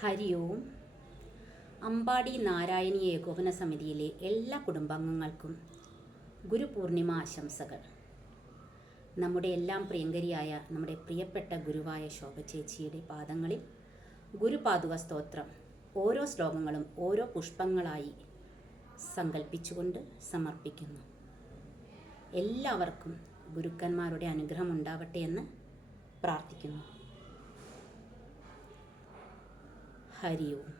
ഹരി ഓം. അമ്പാടി നാരായണീയ ഏകോപന സമിതിയിലെ എല്ലാ കുടുംബാംഗങ്ങൾക്കും ഗുരുപൂർണിമ ആശംസകൾ. നമ്മുടെ എല്ലാം പ്രിയങ്കരിയായ നമ്മുടെ പ്രിയപ്പെട്ട ഗുരുവായ ശോഭ ചേച്ചിയുടെ പാദങ്ങളിൽ ഗുരുപാദുക സ്തോത്രം ഓരോ ശ്ലോകങ്ങളും ഓരോ പുഷ്പങ്ങളായി സങ്കല്പിച്ചുകൊണ്ട് സമർപ്പിക്കുന്നു. എല്ലാവർക്കും ഗുരുക്കന്മാരുടെ അനുഗ്രഹം ഉണ്ടാവട്ടെ എന്ന് പ്രാർത്ഥിക്കുന്നു. ഹരി ഓം.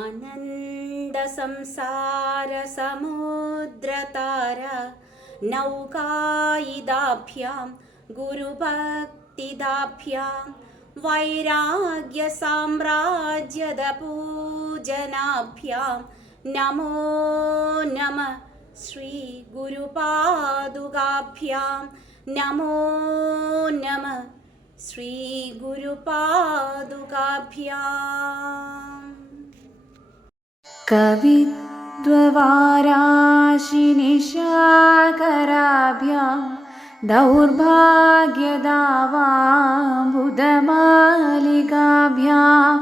അനന്ത സംസാര സമുദ്രതാര നൗകായിദാഭ്യാം ഗുരുഭക്തിദാഭ്യാം വൈരാഗ്യ സാമ്രാജ്യദ പൂജനാഭ്യാം നമോ നമഃ ശ്രീ ഗുരുപാദുകാഭ്യാം നമോ നമഃ ശ്രീ ഗുരുപാദുകാഭ്യാം. കവിത്വവാരാശിനിശാകരാഭ്യാം ദൗർഭാഗ്യദാവാംബുധമാലികാഭ്യാം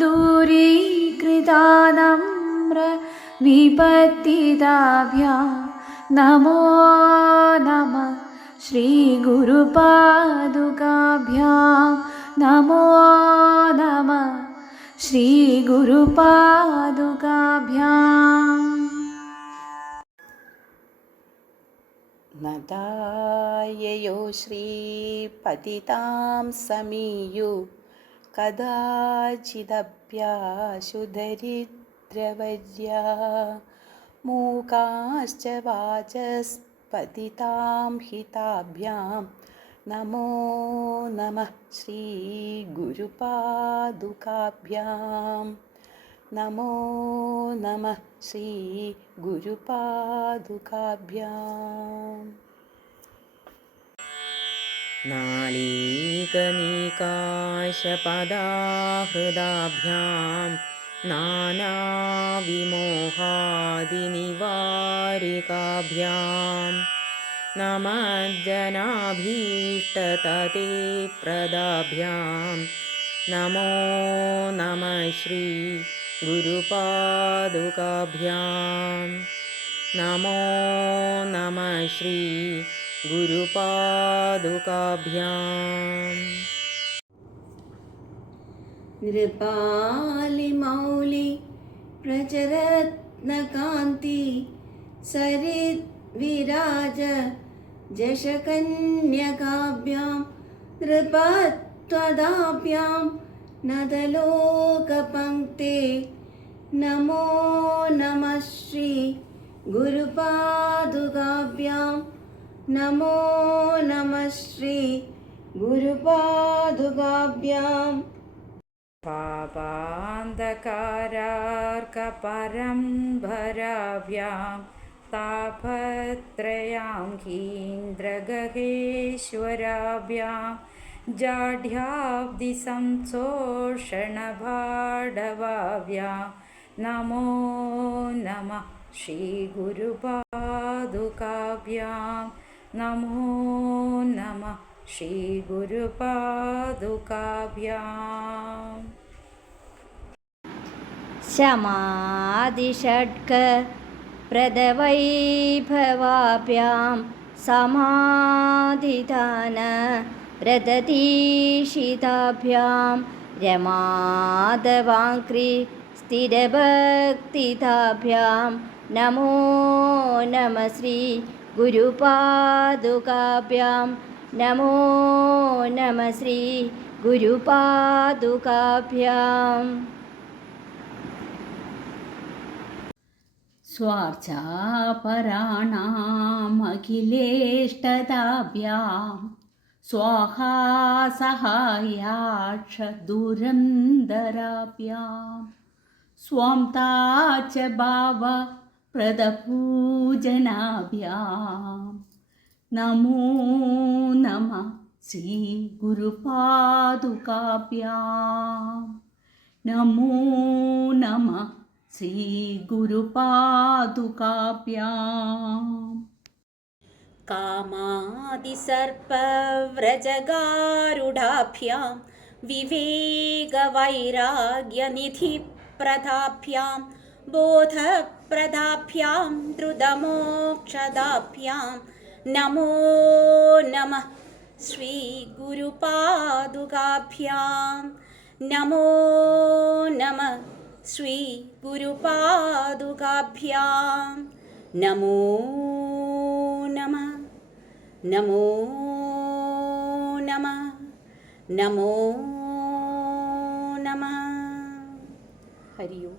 ദൂരീകൃതാനമ്ര വിപത്തിദാഭ്യാം നമോ നമഃ ശ്രീ ഗുരുപാദുകാഭ്യാം നമോ നമഃ ശ്രീ ഗുരുപാദുകാഭ്യാം. നദായയോ ശ്രീപതിതാം സമീയു കദാചിദഭ്യാശു ദരിദ്രവര്യാ മൂകാശ്ച വാചസ്പതിതാം ഹിതാഭ്യാം നമോ നമഃ ശ്രീ ഗുരുപാദുകാഭ്യാം നമോ നമഃ ശ്രീ ഗുരുപാദുകാഭ്യാം. നാളീകനീകാശപദാഹൃദാഭ്യാം നാനാവിമോഹാദിനിവാരികാഭ്യാം നമജ്ജനാഭീഷ്ടതതേ പ്രദാഭ്യാം നമോ നമഃ ശ്രീ ഗുരുപാദുകാഭ്യാം നമോ നമഃ ശ്രീ ഗുരുപാദുകാഭ്യാം. നൃപാലിമൗലി പ്രചരത്നകാന്തി സരിത് വിരാജ ജശകന്യകാഭ്യാം നൃപത്വദാഭ്യാം നദലോകപങ്ക്തേ നമോ നമഃ ശ്രീ ഗുരുപാദുകാഭ്യാം നമോ നമഃ ശ്രീ ഗുരുപാദുകാഭ്യാം. പാപാന്ധകാരാർക്കപരംഭരാഭ്യാം താപത്രയാം ഹീന്ദ്രഗഹേശ്വരാഭ്യാം ജാഢ്യാബ്ദിസംസോഷണഭാഡവാഭ്യാം നമോ നമഃ ശ്രീ ഗുരുപാദുകാഭ്യാം നമോ നമഃ ശ്രീ ഗുരുപാദുകാഭ്യാം. ശമാദിഷഡ്ക പ്രദവൈഭവാഭ്യാം സമാധിദാന രദതീഷിതാഭ്യാം രമാദവാങ്ക്രി സ്ഥിരഭക്തിതാഭ്യാം നമോ നമഃ ശ്രീ ഗുരുപാദുകാഭ്യാം നമോ നമഃ ശ്രീ ഗുരുപാദുകാഭ്യാം. സ്വാർച്ചാപരാണാമഖിലേഷ്ടതാഭ്യാം സ്വാഹാ സഹായാക്ഷ ദുരന്തരാഭ്യാം स्वां ताच भाव प्रदपूजनाभ्यां नमो नमः श्रीगुरुपादुकाभ्यां नमो नमः श्रीगुरुपादुकाभ्याम् कामादिसर्पव्रजगारुडाभ्यां विवेकवैराग्यनिधिप्रदाभ्यां बोधप्रदाभ्यां द्रुतमोक्षदाभ्यां नमो नमः श्रीगुरुपादुकाभ्यां नमो नमः श्रीगुरुपादुकाभ्यां नमो नमः नमो नमः नमो नमः हरि ओम।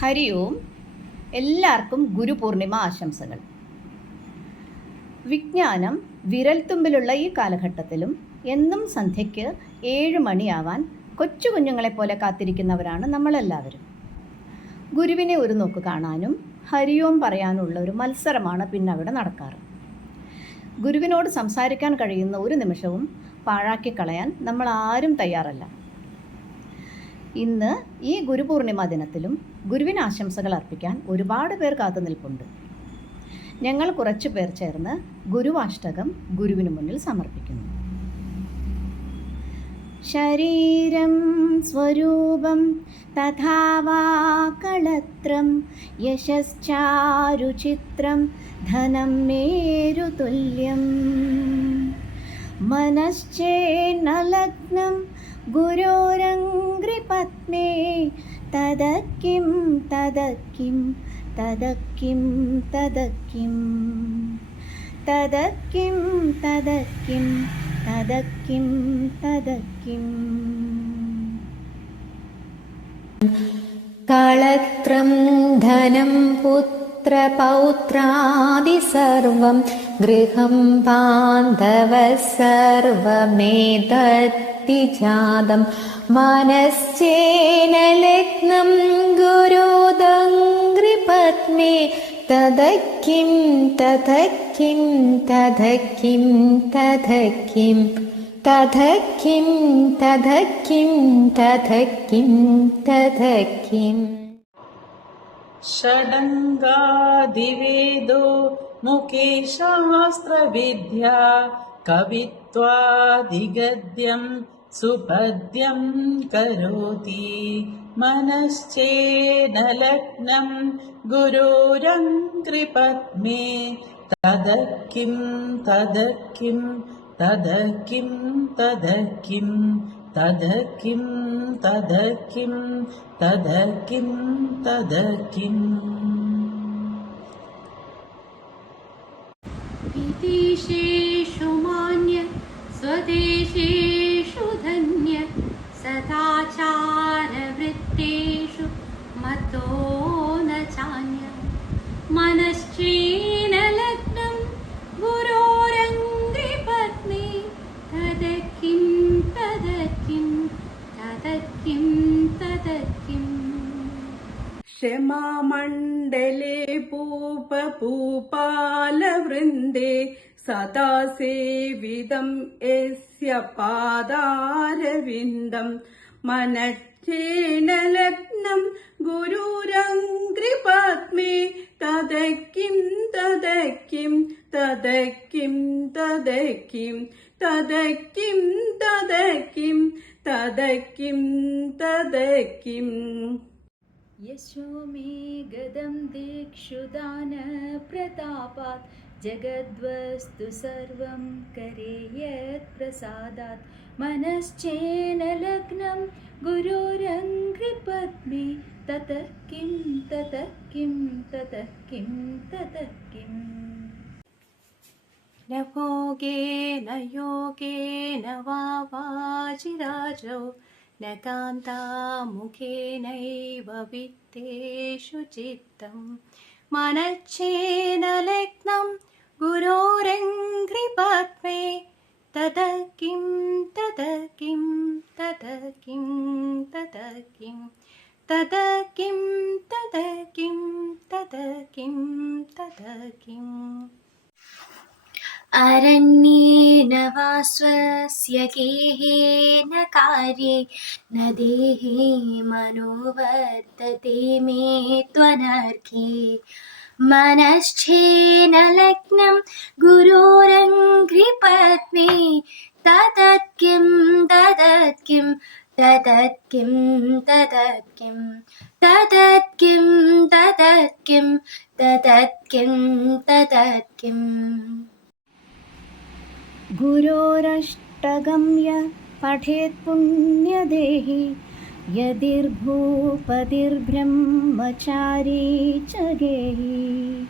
ഹരി ഓം. എല്ലാവർക്കും ഗുരുപൂർണിമ ആശംസകൾ. വിജ്ഞാനം വിരൽത്തുമ്പിലുള്ള ഈ കാലഘട്ടത്തിലും എന്നും സന്ധ്യയ്ക്ക് 7 മണിയാവാൻ കൊച്ചു കുഞ്ഞുങ്ങളെപ്പോലെ കാത്തിരിക്കുന്നവരാണ് നമ്മളെല്ലാവരും. ഗുരുവിനെ ഒരു നോക്ക് കാണാനും ഹരിയോം പറയാനുള്ള ഒരു മത്സരമാണ് പിന്നെ അവിടെ നടക്കാറ്. ഗുരുവിനോട് സംസാരിക്കാൻ കഴിയുന്ന ഒരു നിമിഷവും പാഴാക്കി കളയാൻ നമ്മൾ ആരും തയ്യാറല്ല. ഇന്ന് ഈ ഗുരുപൂർണിമ ദിനത്തിലും ഗുരുവിന് ആശംസകൾ അർപ്പിക്കാൻ ഒരുപാട് പേർ കാത്തു നിൽപ്പുണ്ട്. ഞങ്ങൾ കുറച്ചു പേർ ചേർന്ന് ഗുരുവാഷ്ടകം ഗുരുവിന് മുന്നിൽ സമർപ്പിക്കുന്നു. ശരീരം സ്വരൂപം തഥാ വാ കളത്രം യശശ്ചാരുചിത്രം ധനം മേരുതുല്യം മനശ്ചേന്നലഗ്നം ഗുരോരംഘ്രിപത്മേ തദക്കിം തദക്കിം തദക്കിം തദക്കിം തദക്കിം തദക്കിം തദക്കിം തദക്കിം. കളത്രം ധനം പുത്രപൗത്രാദി സർവം ഗൃഹം ബാന്ധവഃ സർവമേതത്തി ജാതം മനശ്ചേന ലഗ്നം ഗുരുദംഘ്രിപത്മേ തദക്കിം തദക്കിം തദക്കിം തദക്കിം തദക്കിം തദക്കിം തദക്കിം തദക്കിം. षडङ्गादिवेदो मुखे शास्त्रविद्या कवित्वादिगद्यं सुपद्यं करोति मनश्चेन लग्नं गुरोरङ्घ्रिपद्मे तदकिं तदकिं तदकिं तदकिं तदकिं तदकिं तदकिं तदकिम्. विदेशेषु मान्य स्वदेशेषु धन्य सदाचारवृत्तेषु मतो न चान्य मनश्चेन लग्नं गुरोरङ्घ्रिपत्नी तदकिं तदकिं तदकिं तदकिम्. क्षमामण्डले पूपपूपालवृन्दे सदा सेवितं यस्य पादारविन्दं मनश्चेन लग्नं गुरुरङ्घ्रिपद्मे तदकिं तदकिं तदकिं तदकिं तदकिं तदकिं तदकिं तदकिम्. यशो मे गदं दीक्षुदान प्रतापात् जगद्वस्तु सर्वं करे यत्प्रसादात् मनश्चेन लग्नं गुरोरङ्घ्रिपद्मे ततः किं ततः किं ततः किं ततः किम्. न भोगेन योगेन वा वाजिराजौ न कान्तामुखेनैव वित्तेषु चित्तं मनश्चेन लग्नं गुरोरङ्घ्रिपद्मे तद किं तद किं तद किं तद किं तद किं तद किं तद किं तद किम् अरण्येन वा स्वस्य गेहेन कार्ये न देहे मनो वर्तते मे त्वनर्घे मनश्चेन लग्नं गुरोरङ्घ्रिपद्मे तदत्किं तदत्किं तदत्किं तदत्किं तदत्किं तदत्किं तदत्किं तदत्किम् गुरोरष्टगम्य पठेत् पुण्यदेहि यदिर्भूपतिर्ब्रह्मचारी च गेहि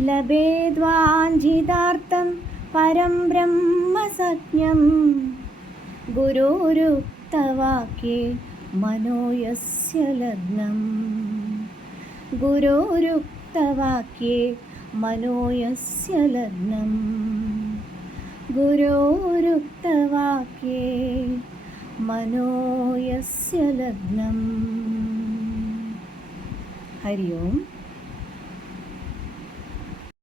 लभेद्वाञ्छितार्थं परं ब्रह्म सत्यं गुरोरुक्तवाक्ये मनो यस्य लग्नं गुरोरुक्तवाक्ये मनो यस्य लग्नं गुरोरुक्तवाक्ये मनो यस्य लग्नम्. हरि ओम्.